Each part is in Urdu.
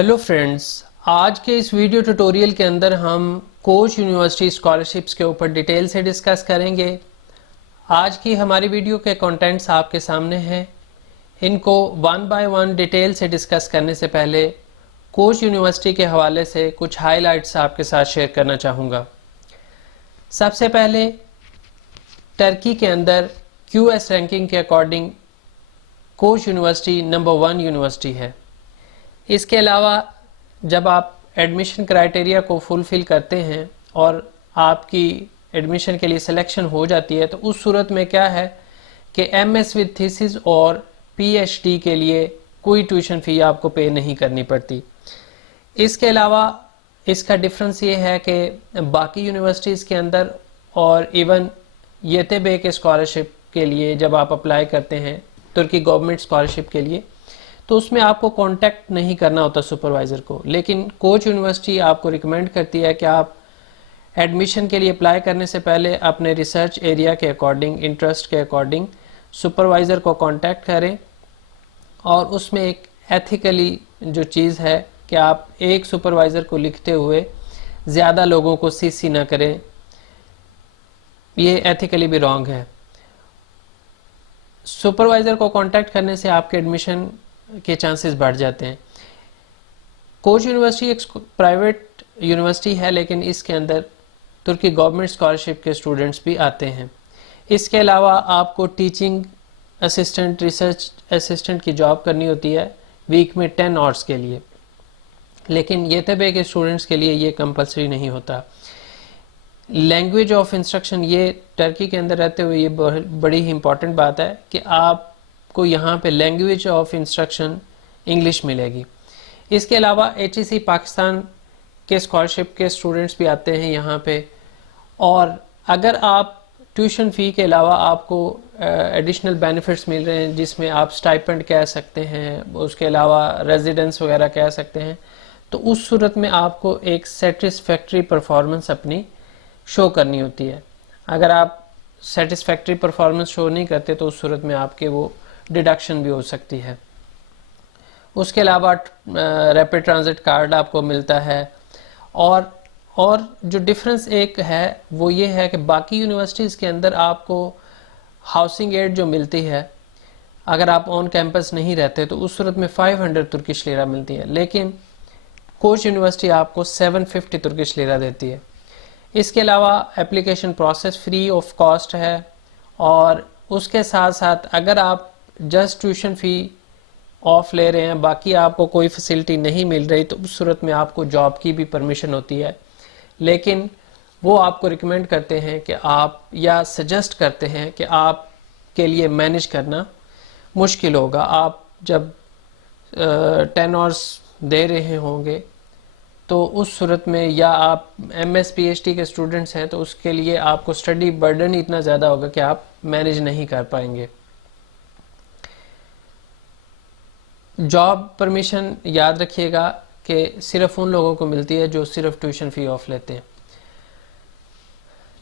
ہیلو فرینڈز، آج کے اس ویڈیو ٹیوٹوریل کے اندر ہم کوچ یونیورسٹی اسکالرشپس کے اوپر ڈیٹیل سے ڈسکس کریں گے۔ آج کی ہماری ویڈیو کے کنٹینٹس آپ کے سامنے ہیں، ان کو ون بائی ون ڈیٹیل سے ڈسکس کرنے سے پہلے کوچ یونیورسٹی کے حوالے سے کچھ ہائی لائٹس آپ کے ساتھ شیئر کرنا چاہوں گا۔ سب سے پہلے ٹرکی کے اندر کیو ایس رینکنگ کے according coach university number 1 university ہے۔ اس کے علاوہ جب آپ ایڈمیشن کرائٹیریا کو فلفل کرتے ہیں اور آپ کی ایڈمیشن کے لیے سلیکشن ہو جاتی ہے تو اس صورت میں کیا ہے کہ ایم ایس وتھ تھیسس اور پی ایچ ڈی کے لیے کوئی ٹیوشن فی آپ کو پے نہیں کرنی پڑتی۔ اس کے علاوہ اس کا ڈفرنس یہ ہے کہ باقی یونیورسٹیز کے اندر اور ایون یتبے کے اسکالرشپ کے لیے جب آپ اپلائی کرتے ہیں ترکی گورنمنٹ اسکالرشپ کے لیے تو اس میں آپ کو کانٹیکٹ نہیں کرنا ہوتا سپروائزر کو، لیکن کوچ یونیورسٹی آپ کو ریکمینڈ کرتی ہے کہ آپ ایڈمیشن کے لیے اپلائی کرنے سے پہلے اپنے ریسرچ ایریا کے اکارڈنگ، انٹرسٹ کے اکارڈنگ سپروائزر کو کانٹیکٹ کریں، اور اس میں ایک ایتھیکلی جو چیز ہے کہ آپ ایک سپروائزر کو لکھتے ہوئے زیادہ لوگوں کو سی سی نہ کریں، یہ ایتھیکلی بھی رانگ ہے۔ سپروائزر کو کانٹیکٹ کرنے سے آپ کے ایڈمیشن کے چانسز بڑھ جاتے ہیں۔ کوچ یونیورسٹی ایک پرائیویٹ یونیورسٹی ہے، لیکن اس کے اندر ترکی گورنمنٹ اسکالرشپ کے اسٹوڈنٹس بھی آتے ہیں۔ اس کے علاوہ آپ کو ٹیچنگ اسسٹنٹ، ریسرچ اسسٹنٹ کی جاب کرنی ہوتی ہے ویک میں 10 آورس کے لیے، لیکن یتبے کے اسٹوڈنٹس کے لیے یہ کمپلسری نہیں ہوتا۔ لینگویج آف انسٹرکشن، یہ ٹرکی کے اندر رہتے ہوئے یہ بڑی ہی امپورٹنٹ بات ہے کہ آپ کو یہاں پہ لینگویج آف انسٹرکشن انگلش ملے گی۔ اس کے علاوہ ایچ ای سی پاکستان کے اسکالرشپ کے اسٹوڈنٹس بھی آتے ہیں یہاں پہ، اور اگر آپ ٹیوشن فی کے علاوہ آپ کو ایڈیشنل بینیفٹس مل رہے ہیں جس میں آپ سٹائپنڈ کہہ سکتے ہیں، اس کے علاوہ ریزیڈنس وغیرہ کہہ سکتے ہیں، تو اس صورت میں آپ کو ایک سیٹسفیکٹری پرفارمنس اپنی شو کرنی ہوتی ہے۔ اگر آپ سیٹسفیکٹری پرفارمنس شو نہیں کرتے تو اس صورت میں آپ کے وہ ڈیڈکشن بھی ہو سکتی ہے۔ اس کے علاوہ ریپڈ ٹرانزٹ کارڈ آپ کو ملتا ہے، اور جو ڈفرنس ایک ہے وہ یہ ہے کہ باقی یونیورسٹیز کے اندر آپ کو ہاؤسنگ ایڈ جو ملتی ہے اگر آپ آن کیمپس نہیں رہتے تو اس صورت میں 500 ترکش لیرہ ملتی ہے، لیکن کوچ یونیورسٹی آپ کو 750 ترکش لیرہ دیتی ہے۔ اس کے علاوہ application process free of cost ہے، اور اس کے ساتھ ساتھ اگر آپ جسٹ ٹیوشن فی آف لے رہے ہیں، باقی آپ کو کوئی فیسلٹی نہیں مل رہی، تو اس صورت میں آپ کو جاب کی بھی پرمیشن ہوتی ہے، لیکن وہ آپ کو ریکمینڈ کرتے ہیں کہ آپ، یا سجیسٹ کرتے ہیں کہ آپ کے لیے مینیج کرنا مشکل ہوگا۔ آپ جب 10 آورس دے رہے ہوں گے تو اس صورت میں، یا آپ M S P H D کے اسٹوڈنٹس ہیں تو اس کے لیے آپ کو اسٹڈی برڈن اتنا زیادہ ہوگا کہ آپ مینیج نہیں کر پائیں گے۔ جاب پرمیشن یاد رکھیے گا کہ صرف ان لوگوں کو ملتی ہے جو صرف ٹیوشن فی آف لیتے ہیں۔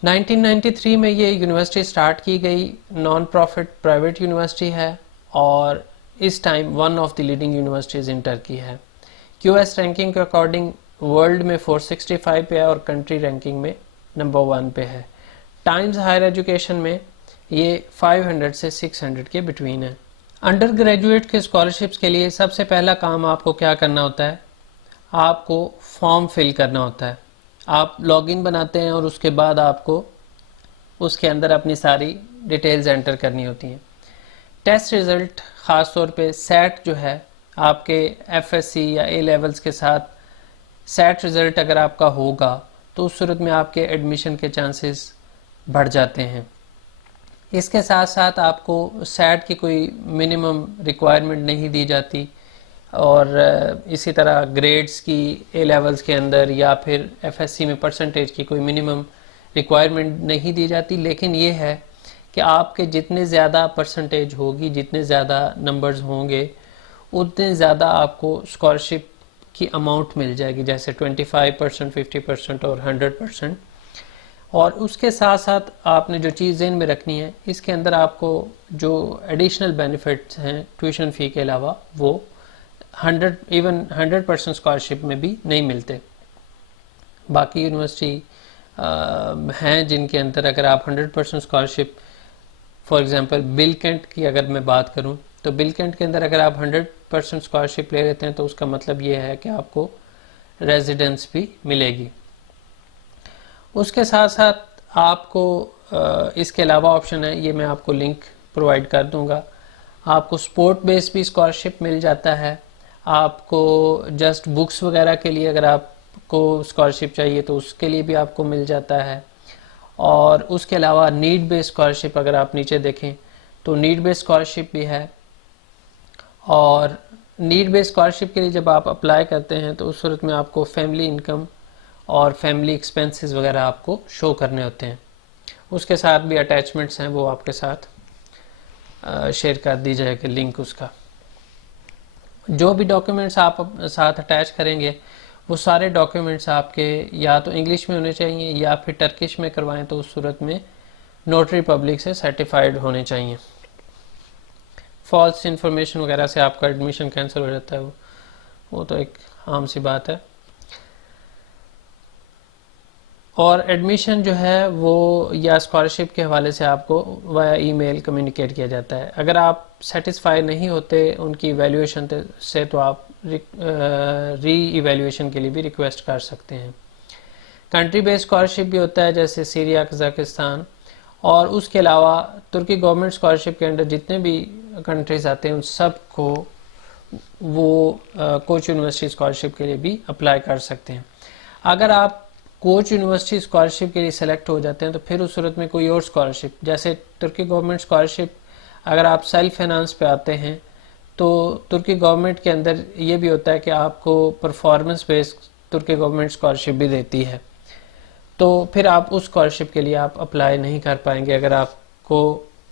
1993 میں یہ یونیورسٹی سٹارٹ کی گئی، نان پروفٹ پرائیویٹ یونیورسٹی ہے، اور اس time one of the leading universities in Turkey ہے۔ کیو ایس رینکنگ کے اکارڈنگ ورلڈ میں 465 پہ ہے اور کنٹری رینکنگ میں نمبر 1 پہ ہے۔ ٹائمز ہائر ایجوکیشن میں یہ 500 سے 600 کے بٹوین ہے۔ انڈر گریجویٹ کے اسکالرشپس کے لیے سب سے پہلا کام آپ کو کیا کرنا ہوتا ہے؟ آپ کو فارم فل کرنا ہوتا ہے۔ آپ لاگ ان بناتے ہیں اور اس کے بعد آپ کو اس کے اندر اپنی ساری ڈیٹیلز انٹر کرنی ہوتی ہیں۔ ٹیسٹ ریزلٹ، خاص طور پہ سیٹ جو ہے، آپ کے ایف ایس سی یا اے لیولز کے ساتھ سیٹ ریزلٹ اگر آپ کا ہوگا تو اس صورت میں آپ کے ایڈمیشن کے چانسز بڑھ جاتے ہیں۔ اس کے ساتھ ساتھ آپ کو سیٹ کی کوئی منیمم ریکوائرمنٹ نہیں دی جاتی، اور اسی طرح گریڈز کی اے لیولز کے اندر یا پھر ایف ایس سی میں پرسنٹیج کی کوئی منیمم ریکوائرمنٹ نہیں دی جاتی، لیکن یہ ہے کہ آپ کے جتنے زیادہ پرسنٹیج ہوگی، جتنے زیادہ نمبرز ہوں گے، اتنے زیادہ آپ کو اسکالرشپ کی اماؤنٹ مل جائے گی، جیسے 25%، 50% اور 100%۔ اور اس کے ساتھ ساتھ آپ نے جو چیز ذہن میں رکھنی ہے، اس کے اندر آپ کو جو ایڈیشنل بینیفٹس ہیں ٹیوشن فی کے علاوہ وہ 100% اسکالرشپ میں بھی نہیں ملتے. باقی یونیورسٹی ہیں جن کے اندر اگر آپ 100% scholarship, for example Bilkent کی اگر میں بات کروں تو بل کینٹ کے اندر اگر آپ 100% اسکالرشپ لے لیتے ہیں تو اس کا مطلب یہ ہے کہ آپ کو ریزیڈنس بھی ملے گی. اس کے ساتھ ساتھ آپ کو اس کے علاوہ آپشن ہے، یہ میں آپ کو لنک پرووائڈ کر دوں گا. آپ کو سپورٹ بیس بھی اسکالرشپ مل جاتا ہے. آپ کو جسٹ بکس وغیرہ کے لیے اگر آپ کو اسکالرشپ چاہیے تو اس کے لیے بھی آپ کو مل جاتا ہے. اور اس کے علاوہ نیڈ بیس اسکالرشپ اگر آپ نیچے دیکھیں تو نیڈ بیس اسکالرشپ بھی ہے. اور نیڈ بیس اسکالرشپ کے لیے جب آپ اپلائی کرتے ہیں تو اس صورت میں آپ کو فیملی انکم اور فیملی ایکسپینسز وغیرہ آپ کو شو کرنے ہوتے ہیں. اس کے ساتھ بھی اٹیچمنٹس ہیں، وہ آپ کے ساتھ شیئر کر دی جائے گا لنک اس کا. جو بھی ڈاکیومنٹس آپ ساتھ اٹیچ کریں گے وہ سارے ڈاکیومنٹس آپ کے یا تو انگلش میں ہونے چاہیے یا پھر ٹرکش میں کروائیں تو اس صورت میں نوٹری پبلک سے سرٹیفائڈ ہونے چاہیے. فالس انفارمیشن وغیرہ سے آپ کا ایڈمیشن کینسل ہو جاتا ہے، وہ تو ایک عام سی بات ہے. اور ایڈمیشن جو ہے وہ یا اسکالرشپ کے حوالے سے آپ کو وایا ای میل کمیونیکیٹ کیا جاتا ہے. اگر آپ سیٹسفائی نہیں ہوتے ان کی ایویلیویشن سے تو آپ ری ایویلیویشن کے لیے بھی ریکویسٹ کر سکتے ہیں. کنٹری بیس اسکالرشپ بھی ہوتا ہے جیسے سیریا، قزاقستان. اور اس کے علاوہ ترکی گورنمنٹ اسکالرشپ کے انڈر جتنے بھی کنٹریز آتے ہیں ان سب کو وہ کوچ یونیورسٹی اسکالرشپ کے لیے بھی اپلائی کر سکتے ہیں. اگر آپ کوچ یونیورسٹی اسکالرشپ کے لیے سلیکٹ ہو جاتے ہیں تو پھر اس صورت میں کوئی اور اسکالرشپ جیسے ترکی گورنمنٹ اسکالرشپ اگر آپ سیلف فائنانس پہ آتے ہیں تو ترکی گورنمنٹ کے اندر یہ بھی ہوتا ہے کہ آپ کو پرفارمنس بیس ترکی گورنمنٹ اسکالرشپ بھی دیتی ہے. تو پھر آپ اس اسکالرشپ کے لیے آپ اپلائی نہیں کر پائیں گے اگر آپ کو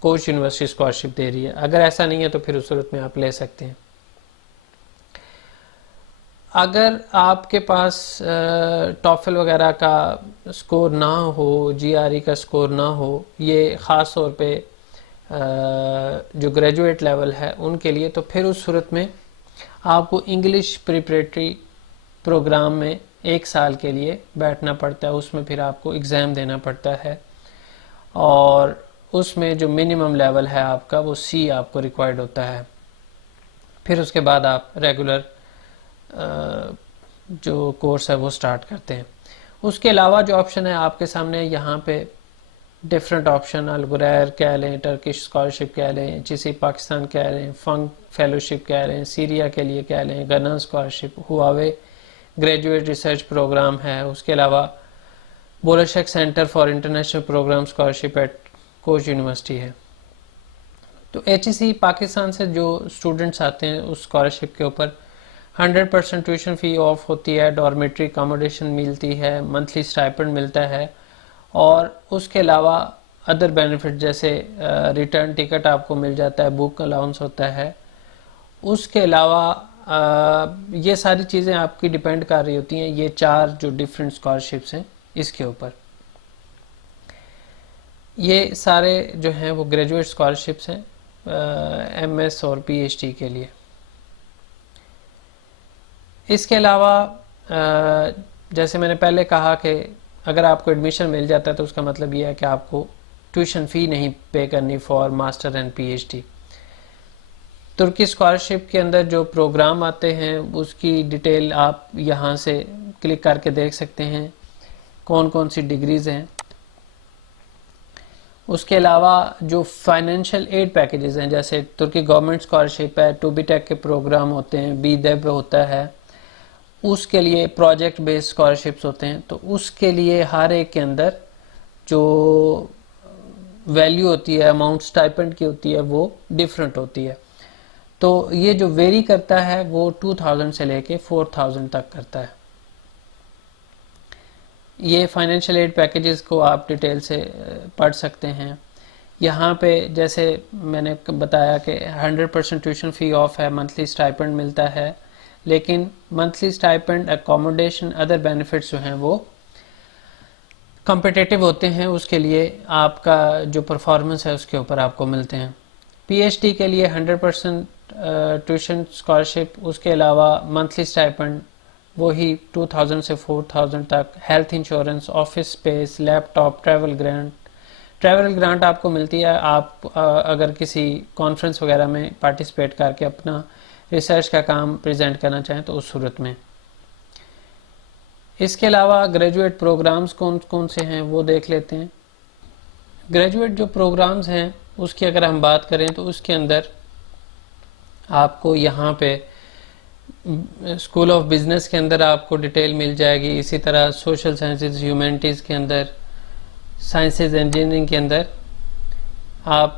کوچ یونیورسٹی اسکالرشپ دے رہی ہے. اگر ایسا نہیں ہے تو پھر اس صورت میں آپ لے سکتے ہیں. اگر آپ کے پاس ٹافل وغیرہ کا سکور نہ ہو، جی آر ای کا سکور نہ ہو، یہ خاص طور پہ جو گریجویٹ لیول ہے ان کے لیے، تو پھر اس صورت میں آپ کو انگلش پریپریٹری پروگرام میں 1 سال کے لیے بیٹھنا پڑتا ہے. اس میں پھر آپ کو ایگزام دینا پڑتا ہے اور اس میں جو منیمم لیول ہے آپ کا وہ سی آپ کو ریکوائرڈ ہوتا ہے. پھر اس کے بعد آپ ریگولر جو کورس ہے وہ سٹارٹ کرتے ہیں. اس کے علاوہ جو آپشن ہے آپ کے سامنے یہاں پہ ڈفرینٹ آپشن، الغریر کہہ لیں، ٹرکش اسکالرشپ کہہ لیں، HEC پاکستان کہہ لیں، فنگ فیلوشپ کہہ لیں، سیریا کے لیے کہہ لیں، گنا scholarship, Huawei graduate research programme ہے. اس کے علاوہ بولشک centre for international programme scholarship at Koç university ہے. تو HEC پاکستان سے جو اسٹوڈنٹس آتے ہیں اس اسکالرشپ کے اوپر 100% ٹیوشن فی آف ہوتی ہے، ڈارمیٹری اکاموڈیشن ملتی ہے، منتھلی اسٹائپنڈ ملتا ہے. اور اس کے علاوہ ادر بینیفٹ جیسے ریٹرن ٹکٹ آپ کو مل جاتا ہے، بک الاؤنس ہوتا ہے. اس کے علاوہ یہ ساری چیزیں آپ کی ڈیپینڈ کر رہی ہوتی ہیں یہ 4 جو ڈفرینٹ اسکالرشپس ہیں اس کے اوپر. یہ سارے جو ہیں وہ گریجویٹ اسکالرشپس ہیں MS اور PhD کے لیے. اس کے علاوہ جیسے میں نے پہلے کہا کہ اگر آپ کو ایڈمیشن مل جاتا ہے تو اس کا مطلب یہ ہے کہ آپ کو ٹیوشن فی نہیں پے کرنی فار ماسٹر اینڈ PhD. ترکی اسکالرشپ کے اندر جو پروگرام آتے ہیں اس کی ڈیٹیل آپ یہاں سے کلک کر کے دیکھ سکتے ہیں کون کون سی ڈگریز ہیں. اس کے علاوہ جو فائنینشیل ایڈ پیکیجز ہیں جیسے ترکی گورنمنٹ اسکالرشپ ہے، ٹو بی ٹیک کے پروگرام ہوتے ہیں، BDEB ہوتا ہے، اس کے لیے پروجیکٹ بیس اسکالرشپس ہوتے ہیں. تو اس کے لیے ہر ایک کے اندر جو ویلیو ہوتی ہے، اماؤنٹ اسٹائپنڈ کی ہوتی ہے، وہ ڈفرینٹ ہوتی ہے. تو یہ جو ویری کرتا ہے وہ 2000 سے لے کے 4000 تک کرتا ہے. یہ فائنینشیل ایڈ پیکیجز کو آپ ڈیٹیل سے پڑھ سکتے ہیں. یہاں پہ جیسے میں نے بتایا کہ 100% ٹیوشن فی آف ہے، منتھلی اسٹائپنڈ ملتا ہے، لیکن monthly stipend, accommodation, other benefits جو ہیں وہ کمپیٹیٹیو ہوتے ہیں. اس کے لیے آپ کا جو پرفارمنس ہے اس کے اوپر آپ کو ملتے ہیں. پی ایچ ڈی کے لیے 100% ٹیوشن اسکالرشپ، اس کے علاوہ منتھلی اسٹائپنڈ وہی 2000 سے 4000 تک، ہیلتھ انشورنس، آفس اسپیس، لیپ ٹاپ، ٹریول گرانٹ آپ کو ملتی ہے آپ اگر کسی کانفرنس وغیرہ میں پارٹیسپیٹ کر کے اپنا ریسرچ کا کام پریزنٹ کرنا چاہیں تو اس صورت میں۔ اس کے علاوہ گریجویٹ پروگرامز کون کون سے ہیں وہ دیکھ لیتے ہیں۔ گریجویٹ جو پروگرامز ہیں اس کی اگر ہم بات کریں تو اس کے اندر آپ کو یہاں پہ اسکول آف بزنس کے اندر آپ کو ڈیٹیل مل جائے گی، اسی طرح سوشل سائنسز ہیومینٹیز کے اندر، سائنسز انجینئرنگ کے اندر آپ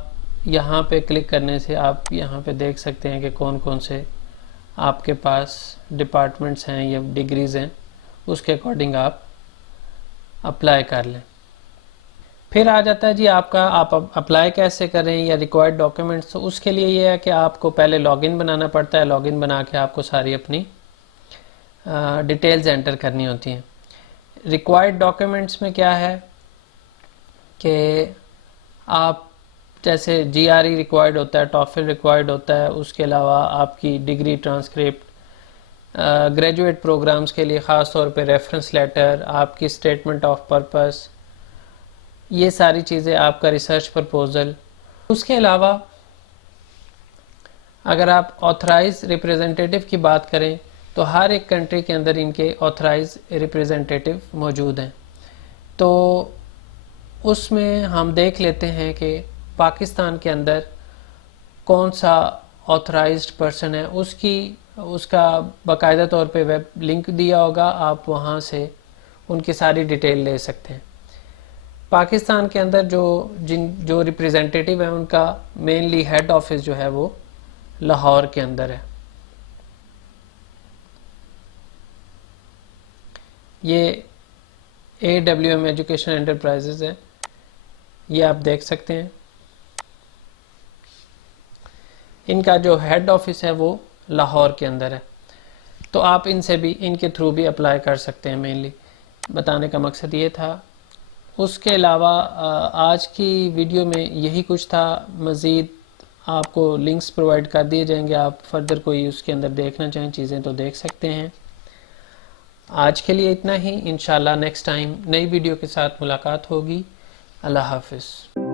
یہاں پہ کلک کرنے سے آپ یہاں پہ دیکھ سکتے ہیں کہ کون کون سے آپ کے پاس ڈپارٹمنٹس ہیں یا ڈگریز ہیں، اس کے اکارڈنگ آپ اپلائی کر لیں۔ پھر آ جاتا ہے جی آپ اپلائی کیسے کریں یا ریکوائرڈ ڈاکیومنٹس، تو اس کے لیے یہ ہے کہ آپ کو پہلے لاگ ان بنانا پڑتا ہے، لاگ ان بنا کے آپ کو ساری اپنی ڈیٹیلز انٹر کرنی ہوتی ہیں۔ ریکوائرڈ ڈاکیومنٹس میں کیا ہے کہ آپ جیسے جی آر ای ریکوائرڈ ہوتا ہے، ٹافل ریکوائرڈ ہوتا ہے، اس کے علاوہ آپ کی ڈگری ٹرانسکرپٹ، گریجویٹ پروگرامز کے لیے خاص طور پہ ریفرنس لیٹر، آپ کی اسٹیٹمنٹ آف پرپس، یہ ساری چیزیں، آپ کا ریسرچ پرپوزل۔ اس کے علاوہ اگر آپ آتھرائز ریپریزنٹیٹیو کی بات کریں تو ہر ایک کنٹری کے اندر ان کے آتھرائز ریپریزنٹیٹیو موجود ہیں، تو اس میں ہم دیکھ لیتے ہیں کہ پاکستان کے اندر کون سا آتھرائزڈ پرسن ہے، اس کا باقاعدہ طور پہ ویب لنک دیا ہوگا، آپ وہاں سے ان کی ساری ڈیٹیل لے سکتے ہیں۔ پاکستان کے اندر جو ریپریزنٹیٹیو ہیں ان کا مینلی ہیڈ آفس جو ہے وہ لاہور کے اندر ہے۔ یہ AWM ایجوکیشن انٹرپرائزز ہے، یہ آپ دیکھ سکتے ہیں، ان کا جو ہیڈ آفس ہے وہ لاہور کے اندر ہے، تو آپ ان کے تھرو بھی اپلائی کر سکتے ہیں۔ مینلی بتانے کا مقصد یہ تھا۔ اس کے علاوہ آج کی ویڈیو میں یہی کچھ تھا، مزید آپ کو لنکس پرووائڈ کر دیے جائیں گے، آپ فردر کوئی اس کے اندر دیکھنا چاہیں چیزیں تو دیکھ سکتے ہیں۔ آج کے لیے اتنا ہی، انشاءاللہ نیکسٹ ٹائم نئی ویڈیو کے ساتھ ملاقات ہوگی۔ اللہ حافظ۔